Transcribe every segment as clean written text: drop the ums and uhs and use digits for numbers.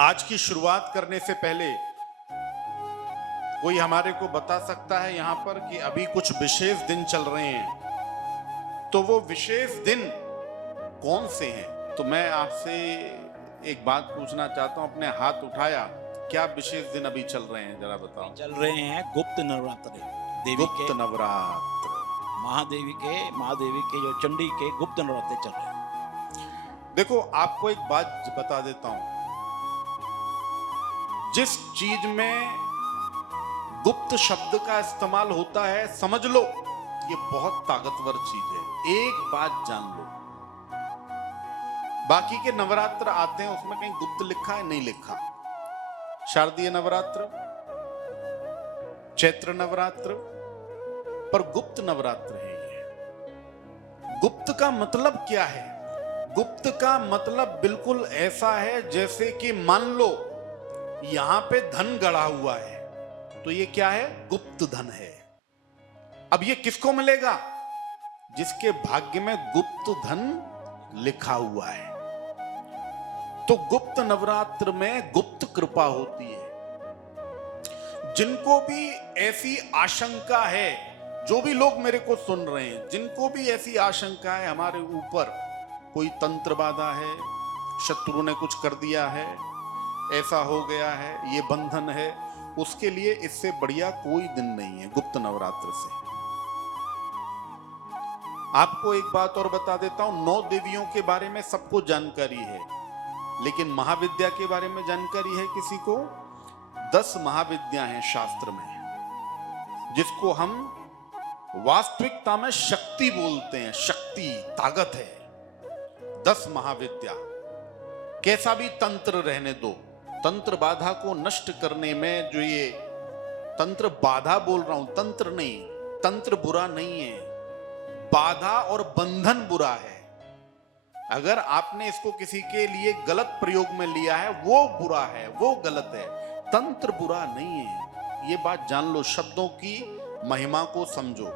आज की शुरुआत करने से पहले कोई हमारे को बता सकता है यहां पर कि अभी कुछ विशेष दिन चल रहे हैं, तो वो विशेष दिन कौन से हैं? तो मैं आपसे एक बात पूछना चाहता हूं, अपने हाथ उठाया, क्या विशेष दिन अभी चल रहे हैं, जरा बताओ। चल रहे हैं गुप्त नवरात्र देवी गुप्त के नवरात्र। महादेवी के जो चंडी के गुप्त नवरात्र चल रहे हैं। देखो, आपको एक बात बता देता हूं, जिस चीज में गुप्त शब्द का इस्तेमाल होता है, समझ लो ये बहुत ताकतवर चीज है। एक बात जान लो, बाकी के नवरात्र आते हैं उसमें कहीं गुप्त लिखा है? नहीं लिखा। शारदीय नवरात्र, चैत्र नवरात्र, पर गुप्त नवरात्र है ये। गुप्त का मतलब क्या है? गुप्त का मतलब बिल्कुल ऐसा है जैसे कि मान लो यहां पे धन गड़ा हुआ है, तो ये क्या है? गुप्त धन है। अब ये किसको मिलेगा? जिसके भाग्य में गुप्त धन लिखा हुआ है। तो गुप्त नवरात्र में गुप्त कृपा होती है। जिनको भी ऐसी आशंका है, जो भी लोग मेरे को सुन रहे हैं, जिनको भी ऐसी आशंका है हमारे ऊपर कोई तंत्र बाधा है, शत्रु ने कुछ कर दिया है, ऐसा हो गया है, ये बंधन है, उसके लिए इससे बढ़िया कोई दिन नहीं है गुप्त नवरात्र से। आपको एक बात और बता देता हूं, 9 देवियों के बारे में सबको जानकारी है, लेकिन महाविद्या के बारे में जानकारी है किसी को? 10 महाविद्या हैं शास्त्र में, जिसको हम वास्तविकता में शक्ति बोलते हैं। शक्ति, ताकत है। 10 महाविद्या। कैसा भी तंत्र रहने दो, तंत्र बाधा को नष्ट करने में जो ये तंत्र बाधा बोल रहा हूं, तंत्र नहीं, तंत्र बुरा नहीं है, बाधा और बंधन बुरा है। अगर आपने इसको किसी के लिए गलत प्रयोग में लिया है, वो बुरा है, वो गलत है। तंत्र बुरा नहीं है, ये बात जान लो। शब्दों की महिमा को समझो।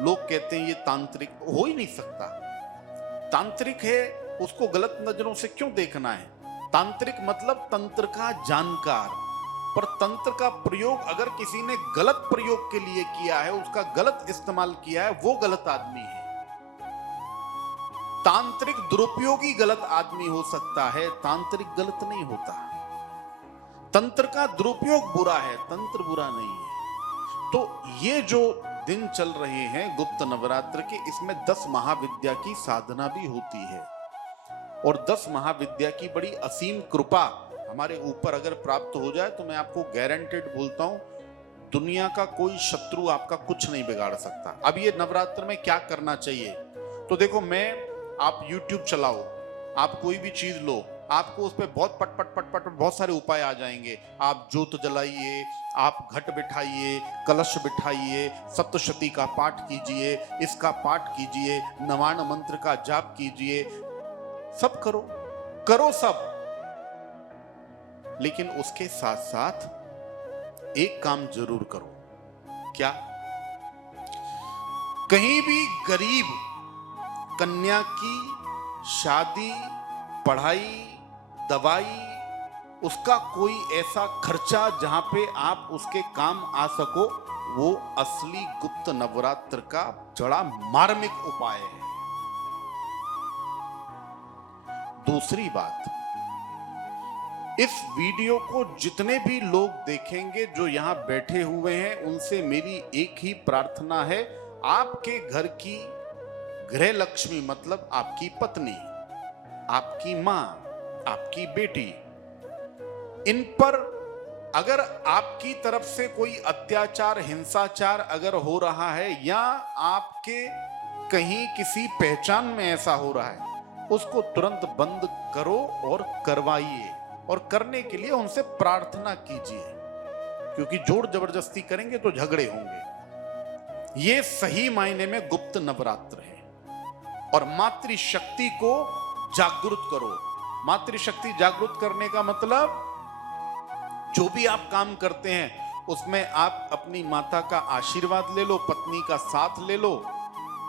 लोग कहते हैं ये तांत्रिक, हो ही नहीं सकता। तांत्रिक है, उसको गलत नजरों से क्यों देखना है? तांत्रिक मतलब तंत्र का जानकार। पर तंत्र का प्रयोग अगर किसी ने गलत प्रयोग के लिए किया है, उसका गलत इस्तेमाल किया है, वो गलत आदमी है। तांत्रिक दुरुपयोगी गलत आदमी हो सकता है, तांत्रिक गलत नहीं होता। तंत्र का दुरुपयोग बुरा है, तंत्र बुरा नहीं है। तो ये जो दिन चल रहे हैं गुप्त नवरात्र के, इसमें 10 महाविद्या की साधना भी होती है, और 10 महाविद्या की बड़ी असीम कृपा हमारे ऊपर अगर प्राप्त हो जाए, तो मैं आपको गारंटेड बोलता हूं, दुनिया का कोई शत्रु आपका कुछ नहीं बिगाड़ सकता। अब ये नवरात्र में क्या करना चाहिए? तो देखो, आप YouTube चलाओ, आप कोई भी चीज लो, आपको उस पर बहुत पट पट पट पट बहुत सारे उपाय आ जाएंगे। आप ज्योत जलाइए, आप घट बिठाइए, कलश बिठाइए, सप्तशती का पाठ कीजिए, इसका पाठ कीजिए, नवान मंत्र का जाप कीजिए, सब करो, करो सब। लेकिन उसके साथ साथ एक काम जरूर करो। क्या? कहीं भी गरीब कन्या की शादी, पढ़ाई, दवाई, उसका कोई ऐसा खर्चा जहां पे आप उसके काम आ सको, वो असली गुप्त नवरात्र का बड़ा मार्मिक उपाय है। दूसरी बात, इस वीडियो को जितने भी लोग देखेंगे जो यहां बैठे हुए हैं, उनसे मेरी एक ही प्रार्थना है, आपके घर की गृह लक्ष्मी, मतलब आपकी पत्नी, आपकी मां, आपकी बेटी, इन पर अगर आपकी तरफ से कोई अत्याचार, हिंसाचार अगर हो रहा है, या आपके कहीं किसी पहचान में ऐसा हो रहा है, उसको तुरंत बंद करो और करवाइए। और करने के लिए उनसे प्रार्थना कीजिए, क्योंकि जोर जबरदस्ती करेंगे तो झगड़े होंगे। ये सही मायने में गुप्त नवरात्र है। और मातृशक्ति को जागृत करो। मातृशक्ति जागृत करने का मतलब, जो भी आप काम करते हैं उसमें आप अपनी माता का आशीर्वाद ले लो, पत्नी का साथ ले लो,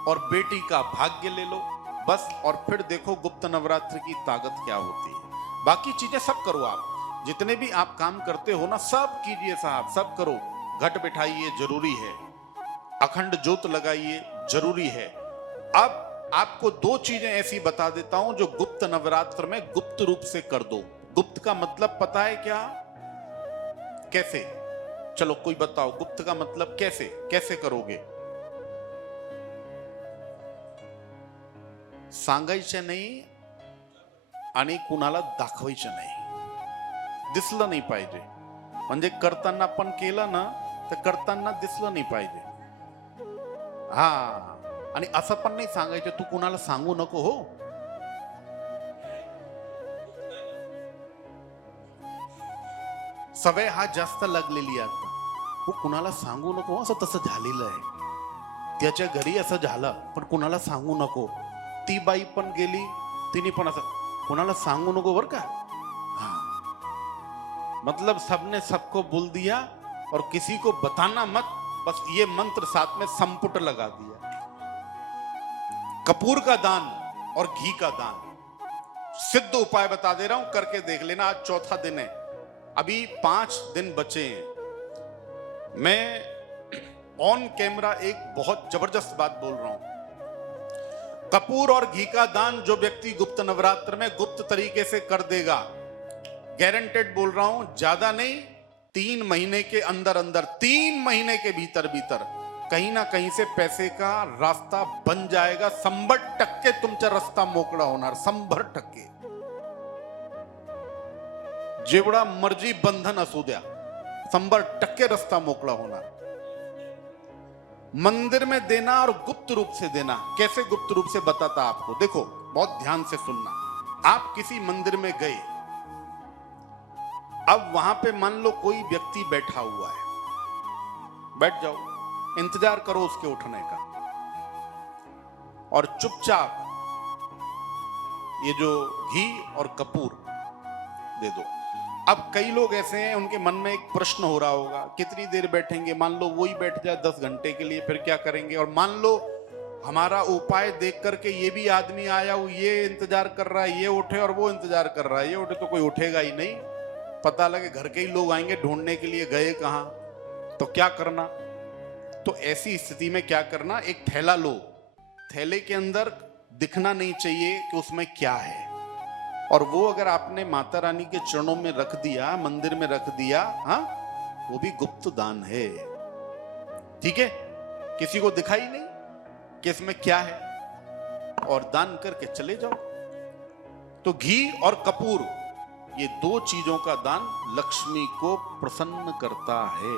और बेटी का भाग्य ले लो, बस। और फिर देखो गुप्त नवरात्र की ताकत क्या होती है। बाकी चीजें सब करो आप, जितने भी आप काम करते हो ना, सब कीजिए साहब, सब करो। घट बिठाइए, जरूरी है। अखंड ज्योत लगाइए, जरूरी है। अब आपको दो चीजें ऐसी बता देता हूं जो गुप्त नवरात्र में गुप्त रूप से कर दो। गुप्त का मतलब पता है क्या? कैसे? चलो कोई बताओ, गुप्त का मतलब कैसे, कैसे करोगे? सांगायचं नाही आणि कुणाला दाखवायचं नाही, दिसलं नाही पाहिजे. म्हणजे करताना पण केलं ना तर करताना दिसलं नाही पाहिजे. हा, आणि असं पण नाही सांगायचं तू कुणाला सांगू नको हो. सवय हा जास्त लागलेली आहे आता. तू कुणाला सांगू नको, असं तसं झालेलं आहे. त्याच्या घरी असं झालं पण कुणाला सांगू नको. ती बाई पण गेली, तिने पण असं कुणाला सांगू नको बर का. हाँ, मतलब सबने सबको बोल दिया और किसी को बताना मत, बस ये मंत्र साथ में संपुट लगा दिया. कपूर का दान और घी का दान सिद्ध उपाय बता दे रहा हूं, करके देख लेना. आज चौथा दिन है, अभी 5 दिन बचे हैं. मैं ऑन कैमरा एक बहुत जबरदस्त बात बोल रहा हूं. कपूर और घी का दान जो व्यक्ति गुप्त नवरात्र में गुप्त तरीके से कर देगा, गारंटेड बोल रहा हूं, ज्यादा नहीं, 3 महीने के अंदर अंदर, 3 महीने के भीतर भीतर कहीं ना कहीं से पैसे का रास्ता बन जाएगा. 100% तुमचा रस्ता मोकळा होणार, 100%. जेवढा मर्जी बंधन असू द्या, 100% रस्ता मोकळा होणार. मंदिर में देना और गुप्त रूप से देना. कैसे गुप्त रूप से बताता आपको, देखो बहुत ध्यान से सुनना. आप किसी मंदिर में गए, अब वहां पे मान लो कोई व्यक्ति बैठा हुआ है, बैठ जाओ, इंतजार करो उसके उठने का और चुपचाप ये जो घी और कपूर दे दो. अब कई लोग ऐसे हैं, उनके मन में एक प्रश्न हो रहा होगा, कितनी देर बैठेंगे? मान लो वही बैठ जाए 10 घंटे के लिए, फिर क्या करेंगे? और मान लो हमारा उपाय देख करके ये भी आदमी आया, वो ये इंतजार कर रहा है, ये उठे, और वो इंतजार कर रहा है, ये उठे, तो कोई उठेगा ही नहीं. पता लगे घर के ही लोग आएंगे ढूंढने के लिए, गए कहां, तो क्या करना? तो ऐसी स्थिति में क्या करना, एक थैला लो, थैले के अंदर दिखना नहीं चाहिए कि उसमें क्या है, और वो अगर आपने माता रानी के चरणों में रख दिया, मंदिर में रख दिया, हाँ, वो भी गुप्त दान है. ठीक है, किसी को दिखाई नहीं कि इसमें क्या है, और दान करके चले जाओ. तो घी और कपूर, ये 2 चीजों का दान लक्ष्मी को प्रसन्न करता है.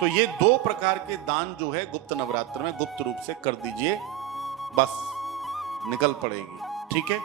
तो ये 2 प्रकार के दान जो है गुप्त नवरात्र में गुप्त रूप से कर दीजिए, बस निकल पड़ेगी. ठीक है.